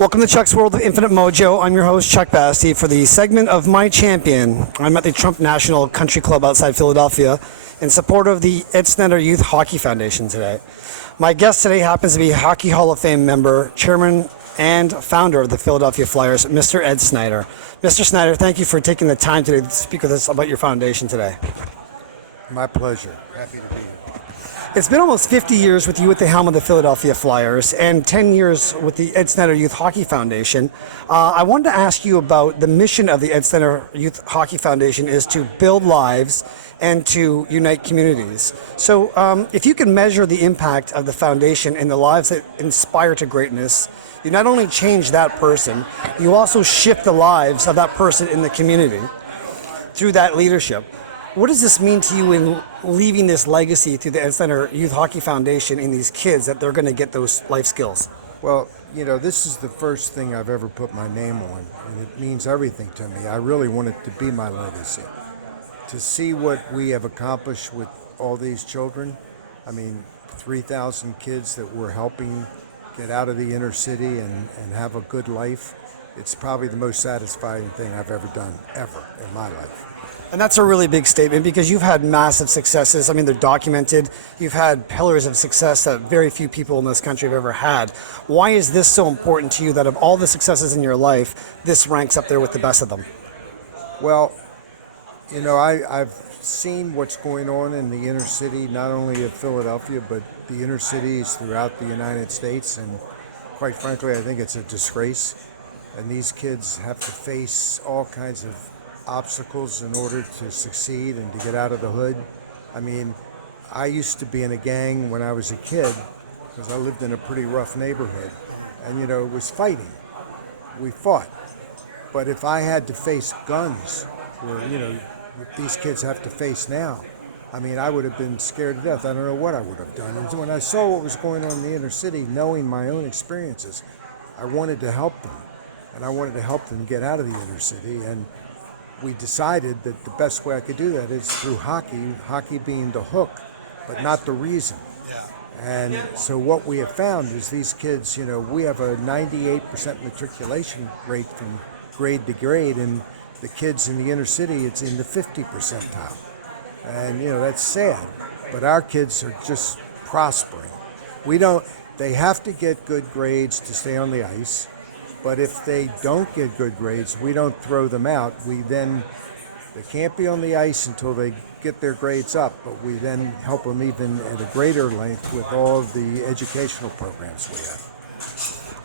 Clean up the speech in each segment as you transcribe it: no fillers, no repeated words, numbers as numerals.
Welcome to Chuck's World of Infinite Mojo. I'm your host, Chuck Bastie, for the segment of My Champion. I'm at the Trump National Country Club outside Philadelphia in support of the Ed Snider Youth Hockey Foundation today. My guest today happens to be Hockey Hall of Fame member, chairman, and founder of the Philadelphia Flyers, Mr. Ed Snider. Mr. Snider, thank you for taking the time today to speak with us about your foundation today. My pleasure. Happy to be here. It's been almost 50 years with you at the helm of the Philadelphia Flyers and 10 years with the Ed Snider Youth Hockey Foundation. I wanted to ask you about the mission of the Ed Snider Youth Hockey Foundation is to build lives and to unite communities. So if you can measure the impact of the foundation in the lives that inspire to greatness, you not only change that person, you also shift the lives of that person in the community through that leadership. What does this mean to you in leaving this legacy through the Ed Snider Youth Hockey Foundation in these kids that they're going to get those life skills? Well, you know, this is the first thing I've ever put my name on, and it means everything to me. I really want it to be my legacy. To see what we have accomplished with all these children, I mean, 3,000 kids that we're helping get out of the inner city and have a good life, it's probably the most satisfying thing I've ever done, ever, in my life. And that's a really big statement because you've had massive successes. I mean, they're documented. You've had pillars of success that very few people in this country have ever had. Why is this so important to you that of all the successes in your life, this ranks up there with the best of them? Well, you know, I've seen what's going on in the inner city, not only of Philadelphia, but the inner cities throughout the United States. And quite frankly, I think it's a disgrace. And these kids have to face all kinds of obstacles in order to succeed and to get out of the hood. I mean, I used to be in a gang when I was a kid because I lived in a pretty rough neighborhood. And, you know, it was fighting. We fought. But if I had to face guns, where, you know, these kids have to face now, I mean, I would have been scared to death. I don't know what I would have done. And when I saw what was going on in the inner city, knowing my own experiences, I wanted to help them. And I wanted to help them get out of the inner city. And we decided that the best way I could do that is through hockey being the hook, but not the reason. Yeah. And so what we have found is these kids, you know, we have a 98% matriculation rate from grade to grade, and the kids in the inner city, it's in the 50 percentile. And, you know, that's sad, but our kids are just prospering. They have to get good grades to stay on the ice. But if they don't get good grades, we don't throw them out. They can't be on the ice until they get their grades up, but we then help them even at a greater length with all of the educational programs we have.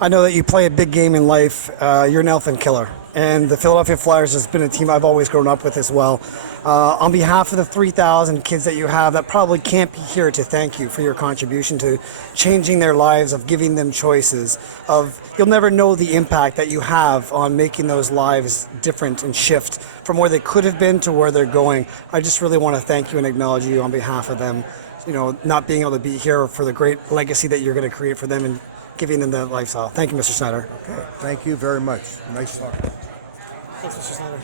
I know that you play a big game in life. You're an elephant killer. And the Philadelphia Flyers has been a team I've always grown up with as well. On behalf of the 3,000 kids that you have that probably can't be here to thank you for your contribution to changing their lives, of giving them choices, you'll never know the impact that you have on making those lives different and shift from where they could have been to where they're going. I just really want to thank you and acknowledge you on behalf of them, you know, not being able to be here for the great legacy that you're going to create for them and giving them that lifestyle. Thank you, Mr. Snider. Okay, thank you very much. Nice talking. Thanks, Mr. Snider.